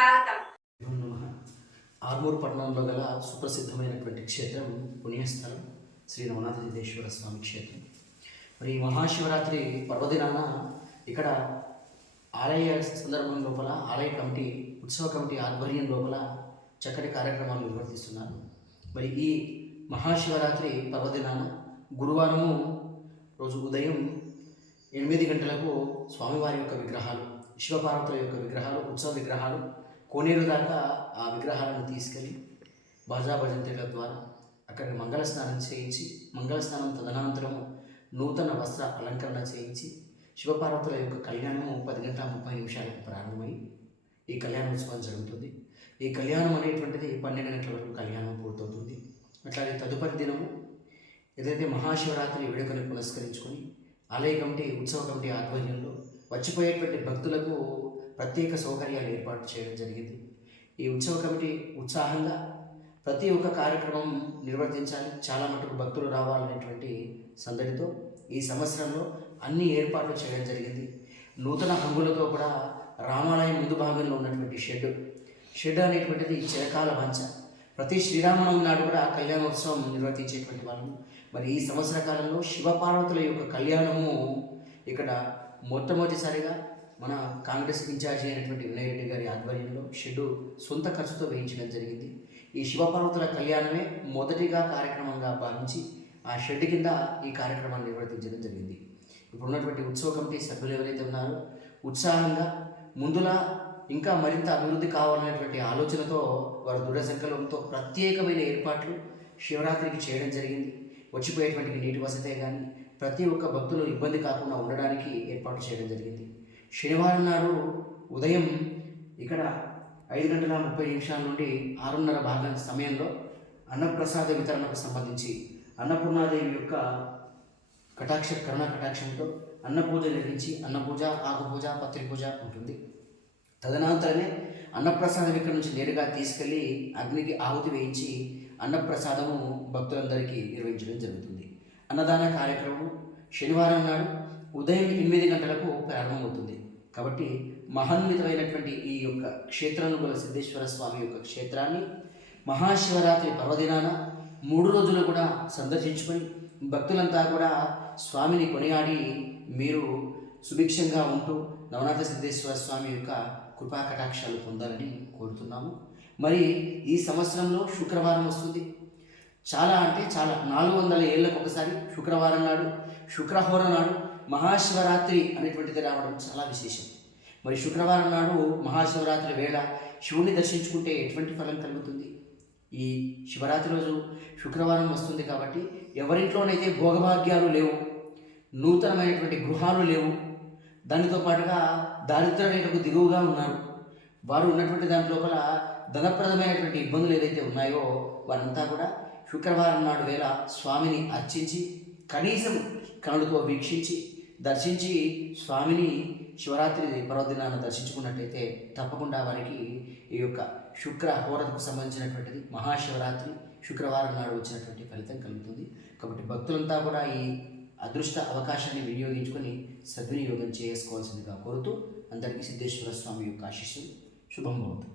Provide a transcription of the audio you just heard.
స్వాగతం. ఆర్మూర్ పట్టణంలో గల సుప్రసిద్ధమైనటువంటి క్షేత్రం పుణ్యస్థలం శ్రీ నవనాథ స్వామి క్షేత్రం. మరి ఈ మహాశివరాత్రి పర్వదినాన ఇక్కడ ఆలయ సందర్భం లోపల ఆలయ కమిటీ ఉత్సవ కమిటీ ఆధ్వర్యం లోపల చక్కటి కార్యక్రమాలు నిర్వర్తిస్తున్నారు. మరి ఈ మహాశివరాత్రి పర్వదినాన గురువారము రోజు ఉదయం ఎనిమిది గంటలకు స్వామివారి యొక్క విగ్రహాలు శివపార్వతుల యొక్క విగ్రహాలు ఉత్సవ విగ్రహాలు కోనేరు దాకా ఆ విగ్రహాలను తీసుకెళ్ళి బాజా భజంత్రిల ద్వారా అక్కడ మంగళ స్నానం చేయించి మంగళ స్నానం తదనంతరము నూతన వస్త్ర అలంకరణ చేయించి శివపార్వతుల యొక్క కళ్యాణము పది గంటల ముప్పై నిమిషాలకు ప్రారంభమై ఈ కళ్యాణోత్సవం జరుగుతుంది. ఈ కళ్యాణం అనేటువంటిది పన్నెండు గంటల వరకు కళ్యాణం పూర్తవుతుంది. అట్లాగే తదుపరి దినము ఏదైతే మహాశివరాత్రి వేడుకను పురస్కరించుకొని ఆలయ కమిటీ ఉత్సవ కమిటీ ఆధ్వర్యంలో వచ్చిపోయేటువంటి భక్తులకు ప్రత్యేక సౌకర్యాలు ఏర్పాటు చేయడం జరిగింది. ఈ ఉత్సవ కమిటీ ఉత్సాహంగా ప్రతి ఒక్క కార్యక్రమం నిర్వర్తించాలి చాలా మటుకు భక్తులు రావాలనేటువంటి సందడితో ఈ సంవత్సరంలో అన్ని ఏర్పాట్లు చేయడం జరిగింది. నూతన హంగులతో కూడా రామాలయం ముందు భాగంలో ఉన్నటువంటి షెడ్. షెడ్ అనేటువంటిది చిరకాల వంచ. ప్రతి శ్రీరామనవమి నాడు కూడా కళ్యాణోత్సవం నిర్వర్తించేటువంటి వాళ్ళము. మరి ఈ సంవత్సర కాలంలో శివపార్వతుల యొక్క కళ్యాణము ఇక్కడ మొట్టమొదటిసారిగా మన కాంగ్రెస్ ఇన్ఛార్జి అయినటువంటి వినయ్ రెడ్డి గారి ఆధ్వర్యంలో షెడ్ సొంత ఖర్చుతో వేయించడం జరిగింది. ఈ శివపార్వతుల కళ్యాణమే మొదటిగా కార్యక్రమంగా భావించి ఆ షెడ్ కింద ఈ కార్యక్రమాన్ని నిర్వర్తించడం జరిగింది. ఇప్పుడు ఉన్నటువంటి ఉత్సవ కమిటీ సభ్యులు ఎవరైతే ఉన్నారో ఉత్సాహంగా ముందులా ఇంకా మరింత అభివృద్ధి కావాలనేటువంటి ఆలోచనతో వారు దృఢ సంకల్పంతో ప్రత్యేకమైన ఏర్పాట్లు శివరాత్రికి చేయడం జరిగింది. వచ్చిపోయేటువంటి నీటి వసతే కానీ ప్రతి ఒక్క భక్తులు ఇబ్బంది కాకుండా ఉండడానికి ఏర్పాటు చేయడం జరిగింది. శనివారం నాడు ఉదయం ఇక్కడ ఐదు గంటల ముప్పై నిమిషాల నుండి ఆరున్నర భాగం సమయంలో అన్నప్రసాద వితరణకు సంబంధించి అన్నపూర్ణాదేవి యొక్క కటాక్ష కరుణ కటాక్షంతో అన్నపూజ నిర్వహించి అన్నపూజ ఆకుపూజ పత్రి పూజ ఉంటుంది. తదనంతరమే అన్నప్రసాదం ఇక్కడ నుంచి నేరుగా తీసుకెళ్ళి అగ్నికి ఆహుతి వేయించి అన్నప్రసాదము భక్తులందరికీ నిర్వహించడం జరుగుతుంది. అన్నదాన కార్యక్రమం శనివారం నాడు ఉదయం ఎనిమిది గంటలకు ప్రారంభమవుతుంది. కాబట్టి మహాన్వితమైనటువంటి ఈ యొక్క క్షేత్రంలో సిద్ధేశ్వర స్వామి యొక్క క్షేత్రాన్ని మహాశివరాత్రి పర్వదినాన మూడు రోజులు కూడా సందర్శించుకొని భక్తులంతా కూడా స్వామిని కొనియాడి మీరు సుభిక్షంగా ఉంటూ నవనాథ సిద్ధేశ్వర స్వామి యొక్క కృపా కటాక్షాలు పొందాలని కోరుతున్నాము. మరి ఈ సంవత్సరంలో శుక్రవారం వస్తుంది. చాలా అంటే చాలా నాలుగు వందల ఏళ్ళకు ఒకసారి శుక్రవారం నాడు శుక్రహోర నాడు మహాశివరాత్రి అనేటువంటిది రావడం చాలా విశేషం. మరి శుక్రవారం నాడు మహాశివరాత్రి వేళ శివుని దర్శించుకుంటే ఎటువంటి ఫలం కలుగుతుంది? ఈ శివరాత్రి రోజు శుక్రవారం వస్తుంది కాబట్టి ఎవరింట్లోనైతే భోగభాగ్యాలు లేవు నూతనమైనటువంటి గృహాలు లేవు దానితో పాటుగా దారిద్ర రేఖకు దిగువగా ఉన్నారు వారు ఉన్నటువంటి దాని లోపల ధనప్రదమైనటువంటి ఇబ్బందులు ఏదైతే ఉన్నాయో వారంతా కూడా శుక్రవారం నాడు వేళ స్వామిని అర్చించి కనీసం కనులతో వీక్షించి దర్శించి స్వామిని శివరాత్రి పర్వదినాన్ని దర్శించుకున్నట్టయితే తప్పకుండా వారికి ఈ యొక్క శుక్ర హోరతకు సంబంధించినటువంటిది మహాశివరాత్రి శుక్రవారం నాడు వచ్చినటువంటి ఫలితం కలుగుతుంది. కాబట్టి భక్తులంతా కూడా ఈ అదృష్ట అవకాశాన్ని వినియోగించుకొని సద్వినియోగం చేసుకోవాల్సిందిగా కోరుతూ అందరికీ సిద్ధేశ్వర స్వామి యొక్క ఆశీస్సులు. శుభం భవతు.